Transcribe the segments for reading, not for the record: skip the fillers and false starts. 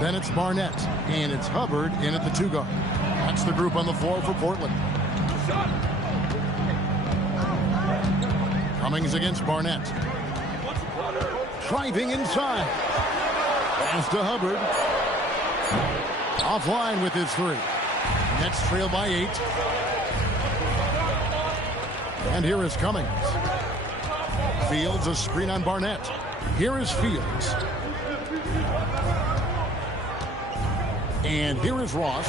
Then it's Barnett, and it's Hubbard in at the 2 guard. That's the group on the floor for Portland. Cummings against Barnett. Driving inside. Pass to Hubbard. Offline with his 3. Nets trail by 8. And here is Cummings. Fields, a screen on Barnett. Here is Fields. And here is Ross.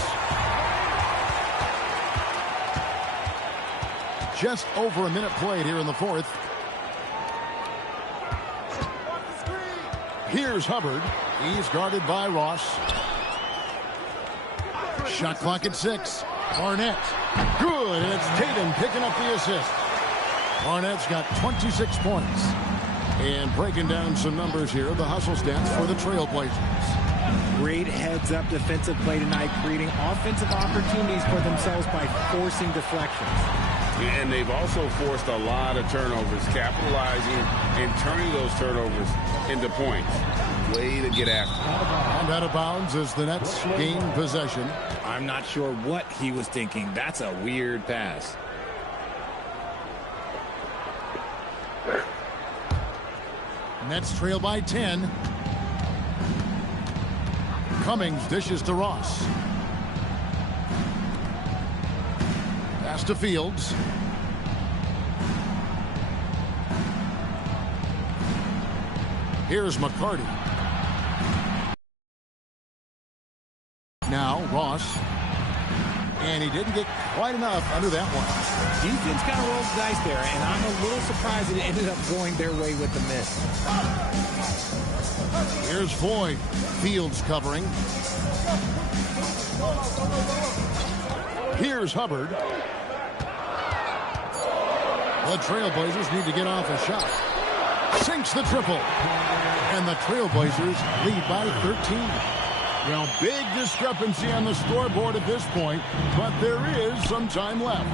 Just over a minute played here in the 4th. Here's Hubbard. He's guarded by Ross. Shot clock at 6. Barnett. Good, and it's Tatum picking up the assist. Barnett's got 26 points. And breaking down some numbers here, the hustle stats for the Trailblazers. Great heads-up defensive play tonight, creating offensive opportunities for themselves by forcing deflections. And they've also forced a lot of turnovers, capitalizing and turning those turnovers into points. Way to get after. And out of bounds as the Nets gain possession. I'm not sure what he was thinking. That's a weird pass. Nets trail by 10. Cummings dishes to Ross. Pass to Fields. Here's McCarty. Now Ross. And he didn't get quite enough under that one. Defense kind of rolls the dice there, and I'm a little surprised it ended up going their way with the miss. Here's Floyd. Fields covering. Here's Hubbard. The Trailblazers need to get off a shot. Sinks the triple. And the Trailblazers lead by 13. Well, big discrepancy on the scoreboard at this point, but there is some time left.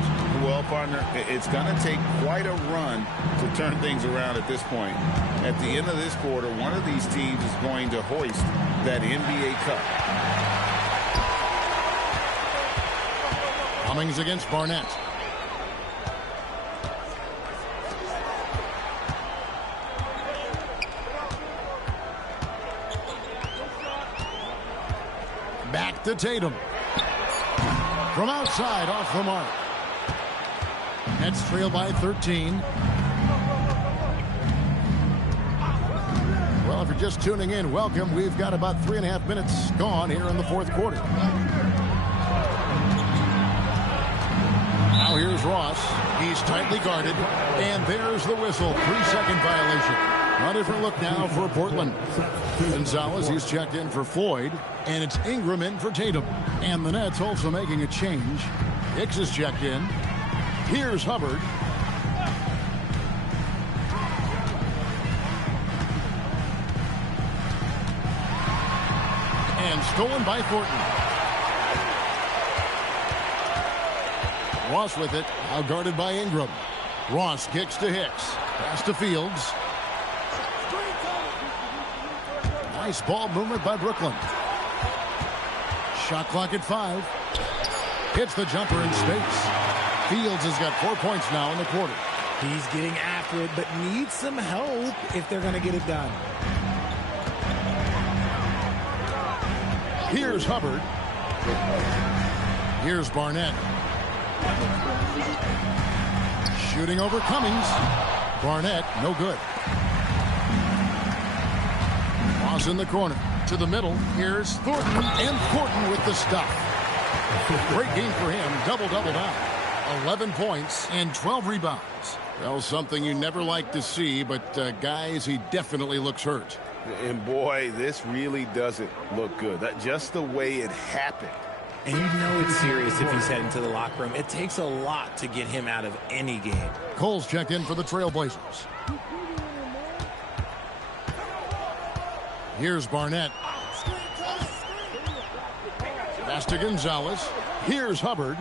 Well, partner, it's going to take quite a run to turn things around at this point. At the end of this quarter, one of these teams is going to hoist that NBA Cup. Cummings against Barnett. Back to Tatum. From outside, off the mark. Nets trail by 13. Well, if you're just tuning in, welcome. We've got about 3.5 minutes gone here in the 4th quarter. Now here's Ross. He's tightly guarded. And there's the whistle. 3-second violation. A different look now for Portland. Gonzalez, he's checked in for Floyd. And it's Ingram in for Tatum. And the Nets also making a change. Hicks is checked in. Here's Hubbard. And stolen by Thornton. Ross with it. Now guarded by Ingram. Ross kicks to Hicks. Pass to Fields. Nice ball movement by Brooklyn. Shot clock at 5. Hits the jumper in space. Fields has got 4 points now in the quarter. He's getting after it, but needs some help if they're going to get it done. Here's Hubbard. Here's Barnett. Shooting over Cummings. Barnett, no good. Ross in the corner. To the middle. Here's Thornton. And Thornton with the stop. Great game for him. Double-double now. 11 points and 12 rebounds. Well, something you never like to see, but guys, he definitely looks hurt. And boy, this really doesn't look good. Just the way it happened. And you know it's serious if he's heading to the locker room. It takes a lot to get him out of any game. Cole's checked in for the Trailblazers. Here's Barnett. Pass to Gonzalez. Here's Hubbard.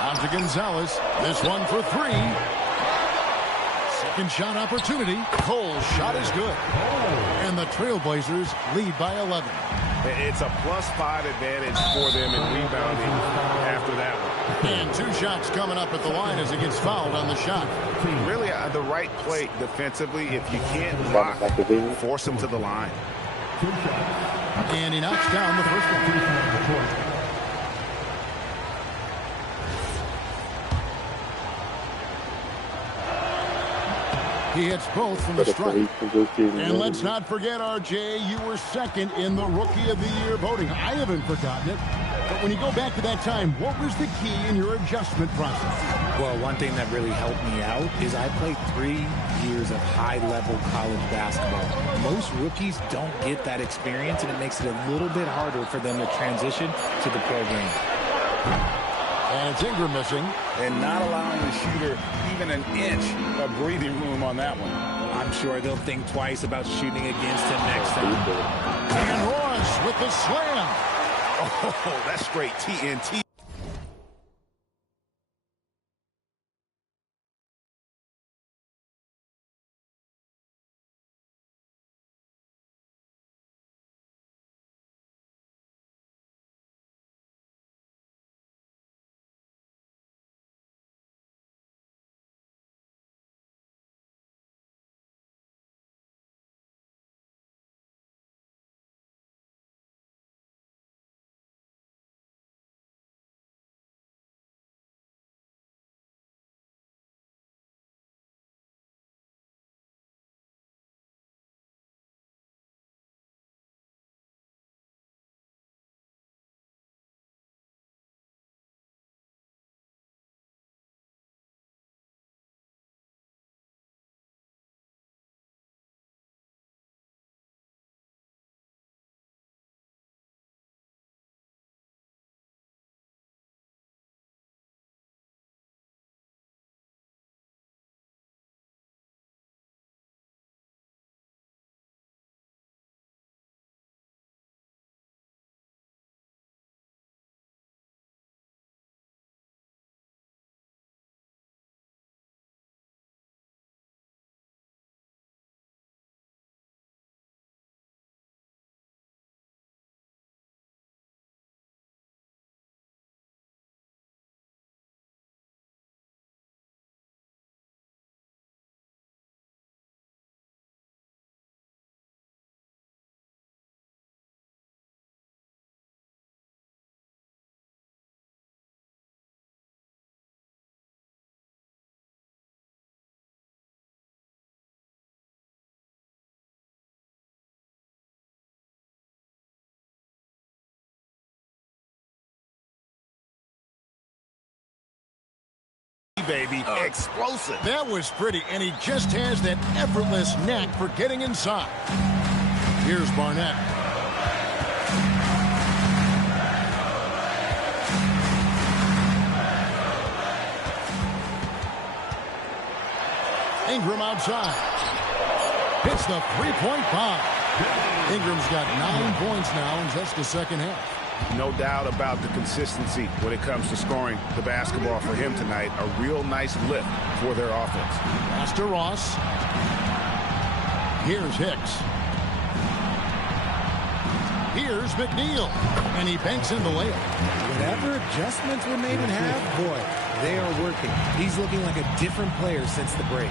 Out to Gonzalez. This one for 3. Second shot opportunity. Cole's shot is good. And the Trailblazers lead by 11. It's a +5 advantage for them in rebounding after that one. And 2 shots coming up at the line as he gets fouled on the shot. Really the right play defensively. If you can't block, force him to the line. And he knocks down the first one. He hits both from the strike. And let's not forget, RJ, you were second in the Rookie of the Year voting. I haven't forgotten it. But when you go back to that time, what was the key in your adjustment process? Well, one thing that really helped me out is I played 3 years of high-level college basketball. Most rookies don't get that experience, and it makes it a little bit harder for them to transition to the program. And it's Ingram missing. And not allowing the shooter even an inch of breathing room on that one. I'm sure they'll think twice about shooting against him next time. And Ross with the slam. Oh, that's straight TNT. Baby, explosive. That was pretty, and he just has that effortless knack for getting inside. Here's Barnett. Ingram outside. Hits the three-point bomb. Ingram's got 9 points now in just the second half. No doubt about the consistency when it comes to scoring the basketball for him tonight. A real nice lift for their offense. Pass to Ross. Here's Hicks. Here's McNeil. And he banks in the layup. Whatever adjustments were made in half, boy, they are working. He's looking like a different player since the break.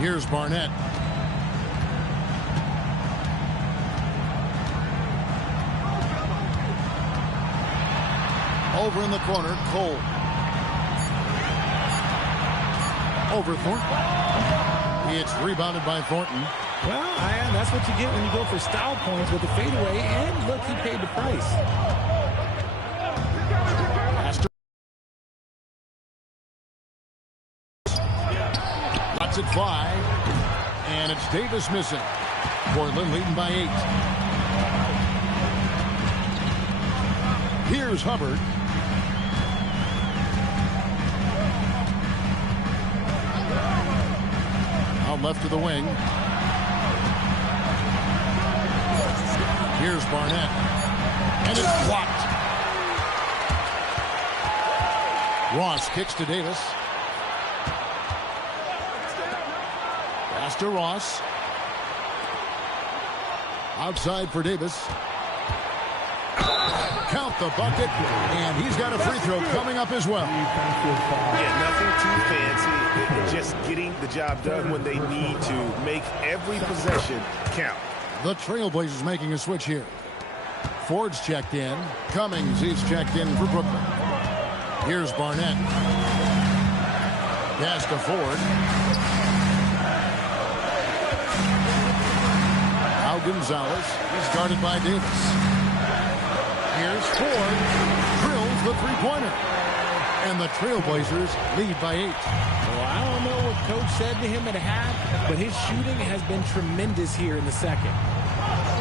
Here's Barnett. Over in the corner, Cole. Over Thornton. It's rebounded by Thornton. Well, that's what you get when you go for style points with the fadeaway, and look, he paid the price. Lets it fly, and it's Davis missing. Portland leading by 8. Here's Hubbard. Out left to the wing. Here's Barnett. And it's blocked. Ross kicks to Davis. Pass to Ross. Outside for Davis. Count the bucket, and he's got a free throw coming up as well. Yeah, nothing too fancy. Just getting the job done when they need to. Make every possession count. The Trailblazers making a switch here. Ford's checked in. Cummings, he's checked in for Brooklyn. Here's Barnett. Pass to Ford. Now Gonzalez. He's guarded by Davis. Here's Ford. Drills the three-pointer. And the Trailblazers lead by 8. Well, I don't know what Coach said to him at half, but his shooting has been tremendous here in the second.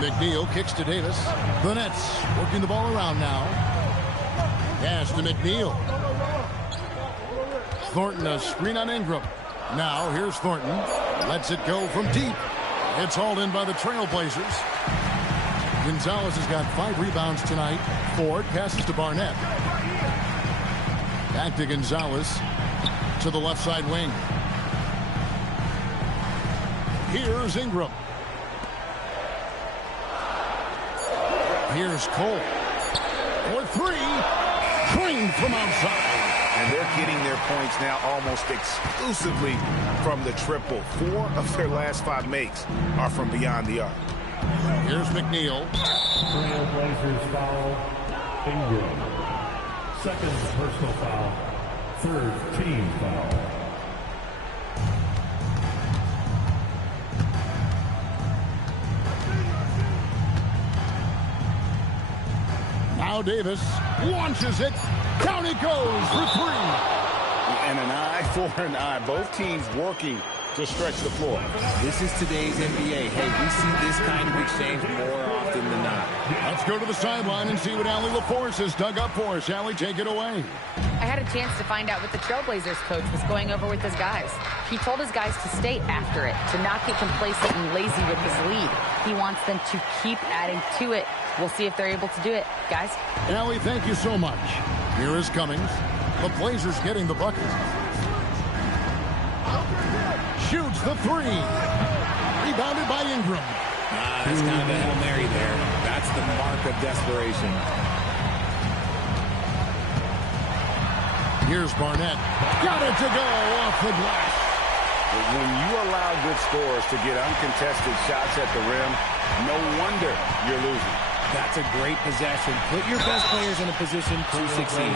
McNeil kicks to Davis. The Nets working the ball around now. Pass to McNeil. Thornton a screen on Ingram. Now here's Thornton. Lets it go from deep. It's hauled in by the Trailblazers. Gonzalez has got 5 rebounds tonight. Ford passes to Barnett. Back to Gonzalez. To the left side wing. Here's Ingram. Here's Cole. For 3. Trained from outside. And they're getting their points now almost exclusively from the triple. 4 of their last 5 makes are from beyond the arc. Here's McNeil. Trailblazers foul. Ingram. Second personal foul. Third team foul. Now Davis launches it. Down it goes for 3. And an eye for an eye. Both teams working to stretch the floor. This is today's NBA. Hey, we see this kind of exchange more often than not. Let's go to the sideline and see what Allie LaForce has dug up for us. Allie, take it away. I had a chance to find out what the Trailblazers coach was going over with his guys. He told his guys to stay after it, to not get complacent and lazy with his lead. He wants them to keep adding to it. We'll see if they're able to do it, guys. Allie, thank you so much. Here is Cummings. The Blazers getting the bucket. Shoots the 3. Rebounded by Ingram. That's kind of a Hail Mary there. That's the mark of desperation. Here's Barnett. Got it to go off the glass. When you allow good scorers to get uncontested shots at the rim, no wonder you're losing. That's a great possession. Put your best players in a position to succeed.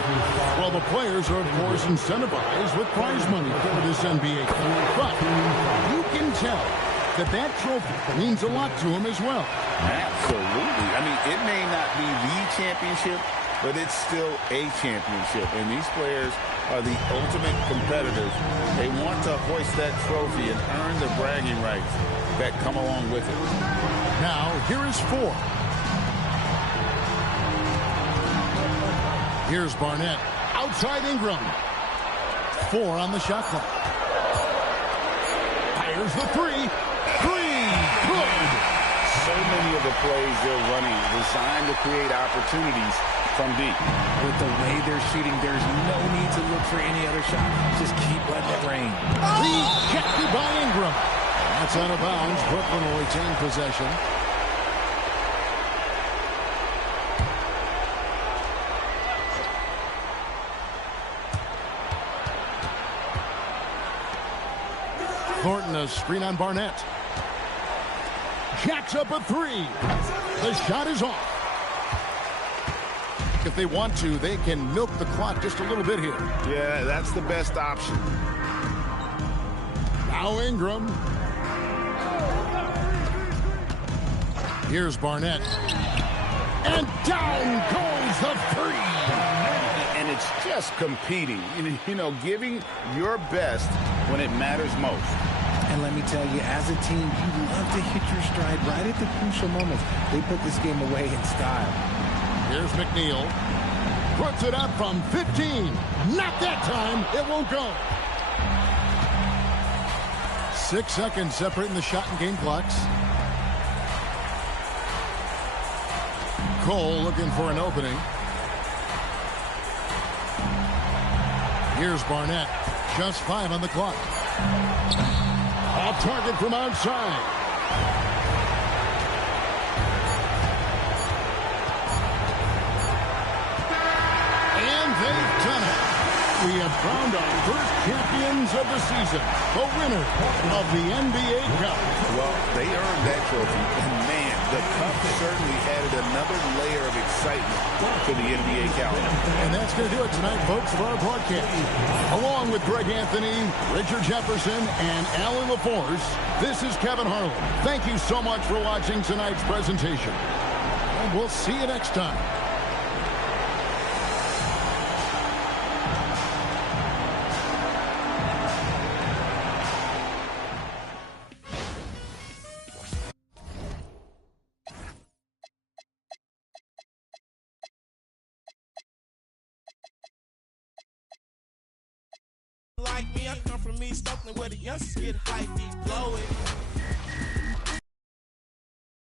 Well, the players are, of course, incentivized with prize money for this NBA. But you can tell that trophy means a lot to them as well. Absolutely. I mean, it may not be the championship, but it's still a championship. And these players are the ultimate competitors. They want to hoist that trophy and earn the bragging rights that come along with it. Now, here is 4. Here's Barnett. Outside Ingram. 4 on the shot clock. Fires the 3. 3. Good. So many of the plays they're running designed to create opportunities from deep. With the way they're shooting, there's no need to look for any other shot. Just keep letting it rain. Rejected by Ingram. That's out of bounds. Brooklyn will retain possession. Thornton a screen on Barnett. Jacks up a 3. The shot is off. If they want to, they can milk the clock just a little bit here. Yeah, that's the best option. Now Ingram. Here's Barnett. And down goes the 3. And it's just competing, you know, giving your best when it matters most. And let me tell you, as a team, you love to hit your stride right at the crucial moments. They put this game away in style. Here's McNeil. Puts it up from 15. Not that time. It won't go. 6 seconds separating the shot and game clocks. Cole looking for an opening. Here's Barnett. Just 5 on the clock. Off target from outside. And they've done it. We have found our first champions of the season, the winner of the NBA Cup. Well, they earned that trophy. And, man, the Cup certainly added another layer of excitement to the NBA calendar. And that's going to do it tonight, folks, for our broadcast. Along with Greg Anthony, Richard Jefferson, and Alan LaForce, this is Kevin Harlan. Thank you so much for watching tonight's presentation. And we'll see you next time. Like me, I come from East Oakland where the youngsters get hype, be blowing.